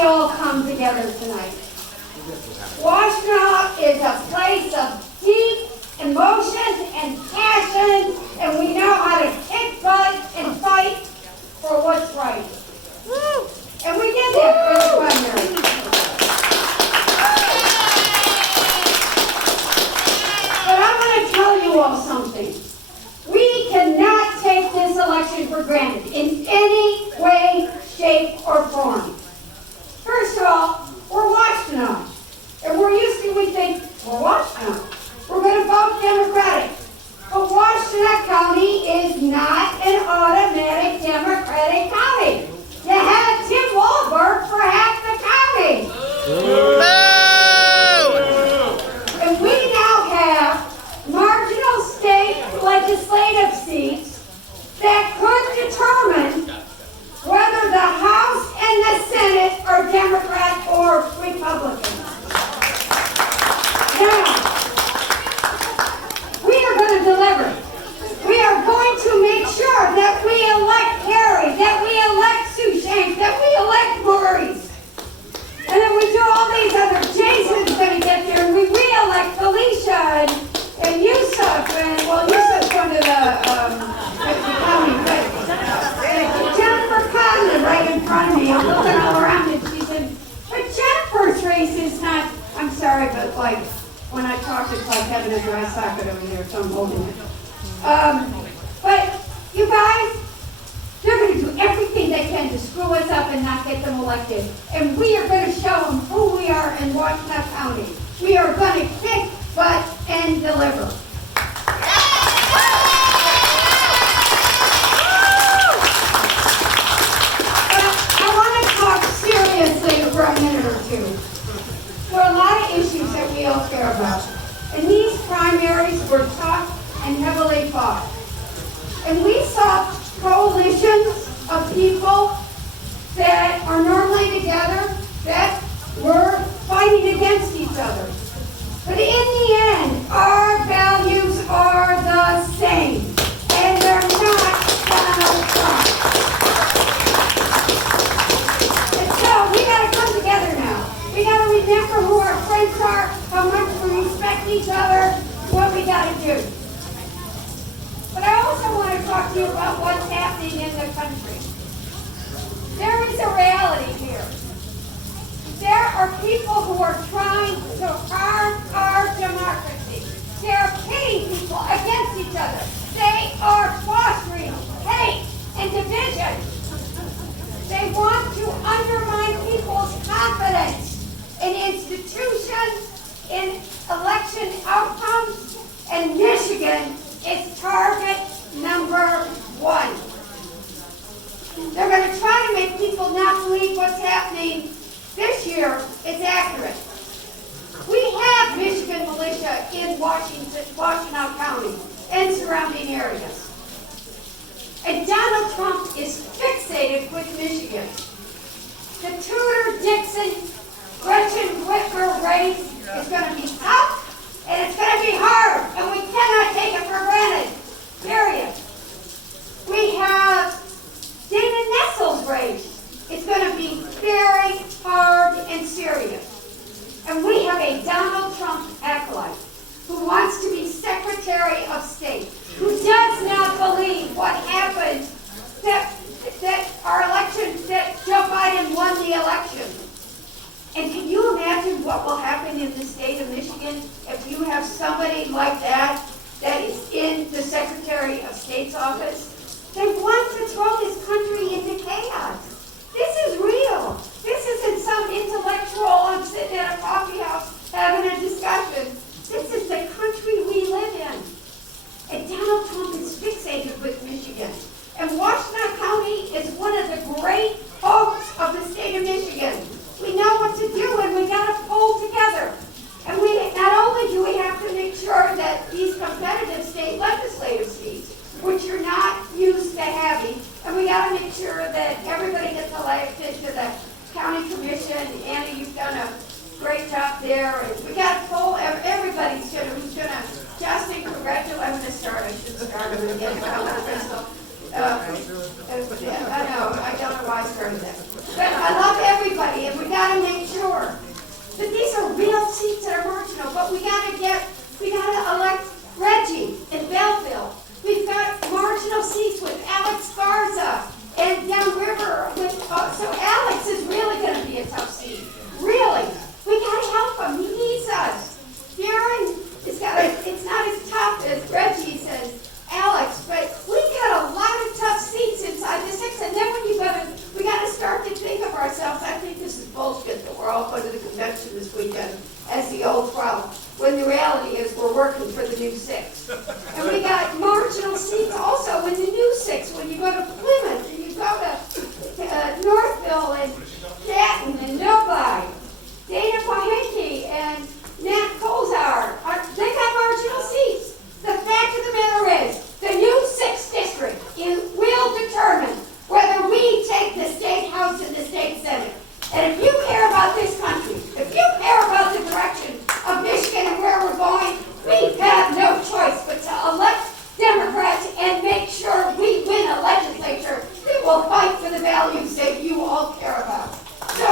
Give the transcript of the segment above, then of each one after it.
we all come together tonight. Washtenaw is a place of deep emotions and passion, and we know how to kick butt and fight for what's right. And we did that for the primary. But I want to tell you all something. We cannot take this election for granted in any way, shape, or form. First of all, we're Washtenaw. And we think, we're Washtenaw. We're going to vote Democratic. But Washtenaw County is not an automatic Democratic county. You had Tim Walberg for half the county. And we now have marginal state legislative seats that could determine whether the House and the Senate are Democrat or Republican. Now, we are going to deliver. We are going to make sure that we elect Harry, that we elect Sushank, that we elect Maurice. And then we do all these other, Jason's going to get there, and we re-elect Felicia and Yusuf, and well, Yusuf's going to the county, but Jennifer Conlon right in front of me. I'm looking all around, and she said, but Jennifer's race is not, I'm sorry, but like, when I talk, it's like having a dry socket over there, so I'm holding it. But you guys, they're going to do everything they can to screw us up and not get them elected. And we are going to show them who we are in Washtenaw County. We are going to kick butt and deliver. I want to talk seriously for a minute or two. There are a lot of issues that we all care about. And these primaries were tough and heavily fought. And we saw coalitions of people that are normally together that were fighting against each other. But in the end, our values are the same. And they're not Donald Trump. And so we got to come together now. We got to remember who our friends are, how much we respect each other, what we got to do. But I also want to talk to you about what's happening in the country. There is a reality here. There are people who are trying to harm our democracy. They are pitting people against each other. They are fostering hate and division. They want to undermine people's confidence in institutions, in election outcomes, and Michigan is target number one. They're going to try to make people not believe what's happening this year is accurate. We have Michigan militia in Washtenaw County and surrounding areas. And Donald Trump is fixated with Michigan. The Tudor-Dixon Gretchen Whitmer race is going to be tough, and it's going to be hard, and we cannot take it for granted, period. We have Dana Nessel's race. It's going to be very hard and serious. And we have a Donald Trump acolyte who wants to be Secretary of State, who does not believe what happened, that our election, that Joe Biden won the election. And can you imagine what will happen in the state of Michigan if you have somebody like that is in the Secretary of State's office? They want to throw this country into chaos. This is real. This isn't some intellectual, I'm sitting at a coffee house having a discussion. This is the country we live in. And Donald Trump is fixated with Michigan. And Washtenaw County is one of the great hopes of the state of Michigan. We know what to do, and we got to pull together. And we not only do we have to make sure that these competitive state legislative seats, which you're not used to having, and we got to make sure that everybody gets elected to the county commission. Annie, you've done a great job there. And we got to pull everybody's who's going to. Justin, congratulations. I'm going to start. I should start him again. I know. I don't know why I started that. But I love everybody. everybody, and we got to make sure. But these are real seats that are marginal, but we got to elect Reggie in Belleville. We've got marginal seats with Alex Garza and downriver with, so Alex is really going to be a tough seat. Really. We got to help him. He needs us. Darren, it's not as tough as Reggie says, Alex, but we got a lot of tough seats inside the 6, and then we got to start to think of ourselves. I think this is bullshit that we're all going to the convention this weekend as the old 12, when the reality is we're working for the new 6. And we got marginal seats also in the new 6, when you go to Plymouth and you go to Northville and Canton and Novi, Dana Pahenke and Nat Colzar, they got marginal seats. The fact of the matter is, the new 6th district will determine whether we take the state house and the state senate. And if you care about this country, if you care about the direction of Michigan and where we're going, we have no choice but to elect Democrats and make sure we win a legislature that will fight for the values that you all care about. So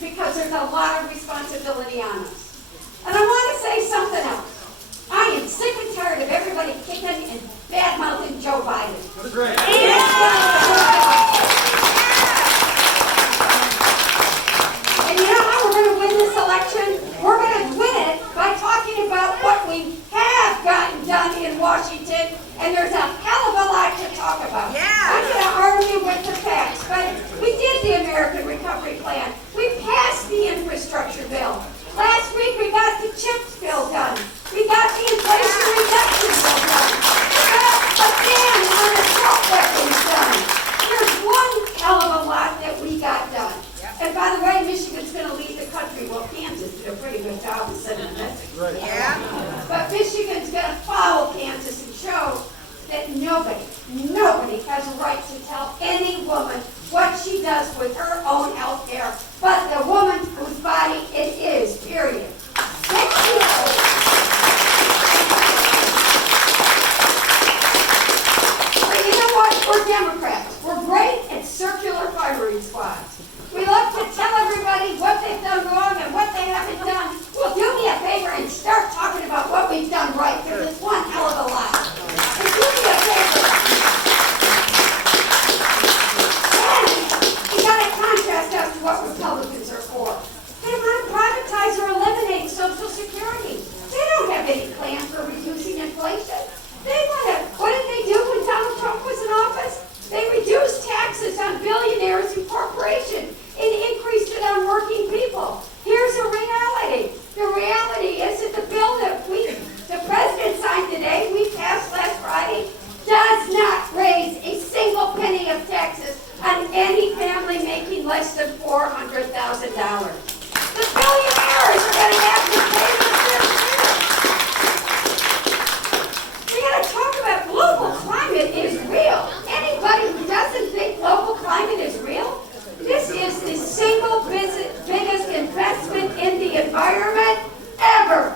because there's a lot of responsibility on us. And I want to say something else. I am sick and tired of everybody kicking and bad-mouthing Joe Biden. That's right. And you know how we're going to win this election? We're going to win it by talking about what we have gotten done in Washington, and there's a hell of a lot to talk about. Yeah. I'm going to argue with the facts, but we did the American Recovery Plan. We passed the infrastructure bill. Last week we got the CHIPS bill done. We got the Inflation Reduction Bill done. We got a ban on assault weapons done. There's one hell of a lot that we got done. And by the way, Michigan's going to lead the country. Well, Kansas did a pretty good job of sending a message. Right. Yeah. But Michigan's going to follow Kansas and show that nobody has a right to tell any woman what she does with her own health care, but the woman whose body it is, period. But you know what? We're Democrats. We're great at circular firing squads. We love to tell everybody what they've done wrong and what they haven't done. Well, do me a favor and start talking about what we've done right, because it's one hell of a lot. And do me a favor. You got to contrast us to what Republicans are for. They want to privatize or eliminate Social Security. They don't have any plan for reducing inflation. They want to, what did they do when Donald Trump was in office? They reduced taxes on billionaires and corporations and increased it on working people. Here's a reality. The reality is that the bill that the president signed today, we passed last Friday, does not raise a single penny of taxes on any family making less than $400,000. The billionaires are going to have to pay for their share. We got to talk about global climate is real. Anybody who doesn't think global climate is real, this is the single biggest investment in the environment ever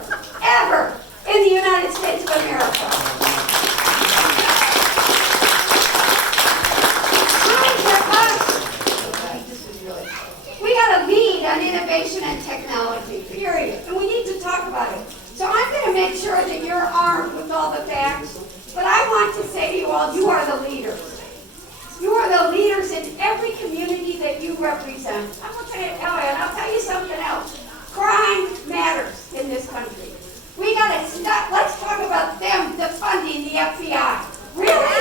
in the United States of America. We got to lead on innovation and technology, period. And we need to talk about it. So I'm going to make sure that you're armed with all the facts. But I want to say to you all, you are the leaders. You are the leaders in every community that you represent. I'm going to tell you, and I'll tell you something else. Crime matters in this country. We got to stop. Let's talk about them defunding the FBI. Really?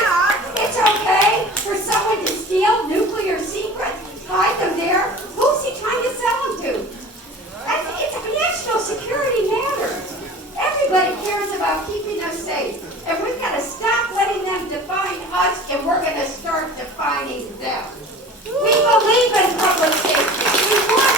It's okay for someone to steal nuclear secrets, hide them there? Who's he trying to sell them to? It's national security matters. Everybody cares about keeping us safe. And we've got to stop letting them define us, and we're going to start defining them. We believe in public safety. We want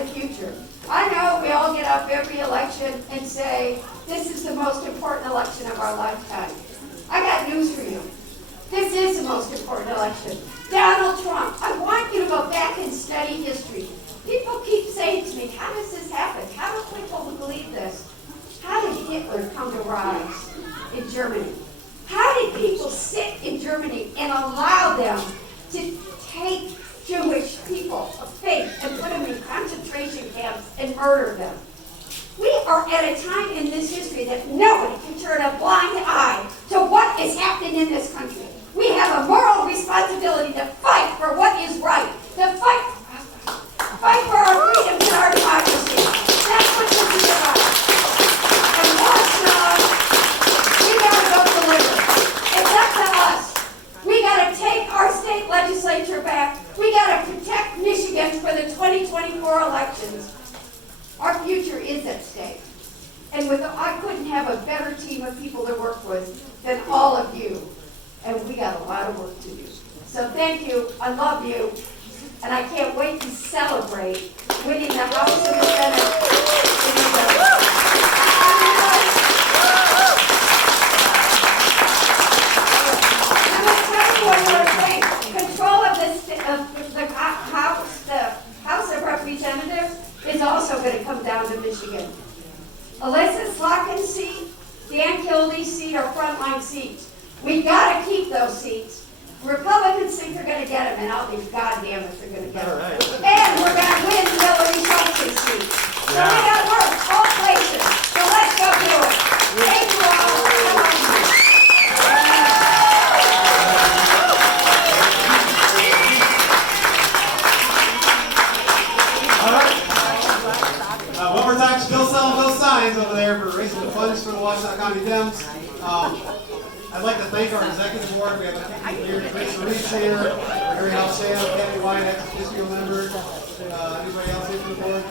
the future. I know we all get up every election and say, this is the most important election of our lifetime. I got news for you. This is the most important election. Donald Trump, I want you to go back and study history. People keep saying to me, how does this happen? How do people believe this? How did Hitler come to rise in Germany? How did people sit in Germany and allow them to take Jewish people of faith and put them in concentration camps and murder them? We are at a time in this history that nobody can turn a blind eye to what is happening in this country. We have a moral responsibility to fight for what is right, to fight for our freedoms and our democracy. That's what this is about. And once we gotta go deliver. It's up to us. We gotta take our state legislature back. We gotta protect Michigan for the 2024 elections. Our future is at stake. And I couldn't have a better team of people to work with than all of you. And we got a lot of work to do. So thank you. I love you. And I can't wait to celebrate winning the House and the Senate. I'm going to tell you one more thing. Control of the House of Representatives is also going to come down to Michigan. Alyssa Slotkin's seat, Dan Kilde's seat are frontline seats. We got to keep those seats. Republicans think they're going to get them, and I'll be goddamn if they're going to get them. Right. And we're going to win Hillary Schultz's seat. So we got to work all places. So let's go do it. Thank you all. All right. One more time, still selling those signs over there for raising the funds for the Washington County Dems. I'd like to thank our executive board. We have a few here, Chris Reese here, Mary Halsale, Kathy White, ex-officio member. Anybody else here from the board?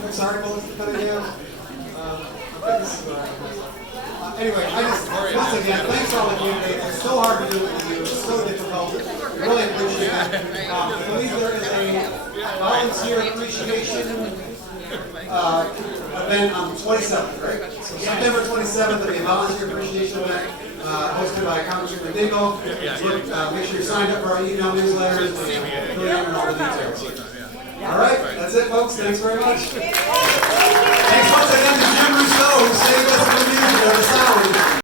Chris Article, Mr. Cunningham. Anyway, once again, thanks to all the candidates. It's so hard to do what you do. It's so difficult. Really appreciate it. I believe there is a volunteer appreciation event on the 27th, right? So September 27th, there'll be a volunteer appreciation event hosted by Congresswoman Dingell. Make sure you're signed up for our email newsletters and fill in all the details. All right, that's it, folks. Thanks very much. Thanks once again to Jim Rousseau, who saved us from the music of the salary.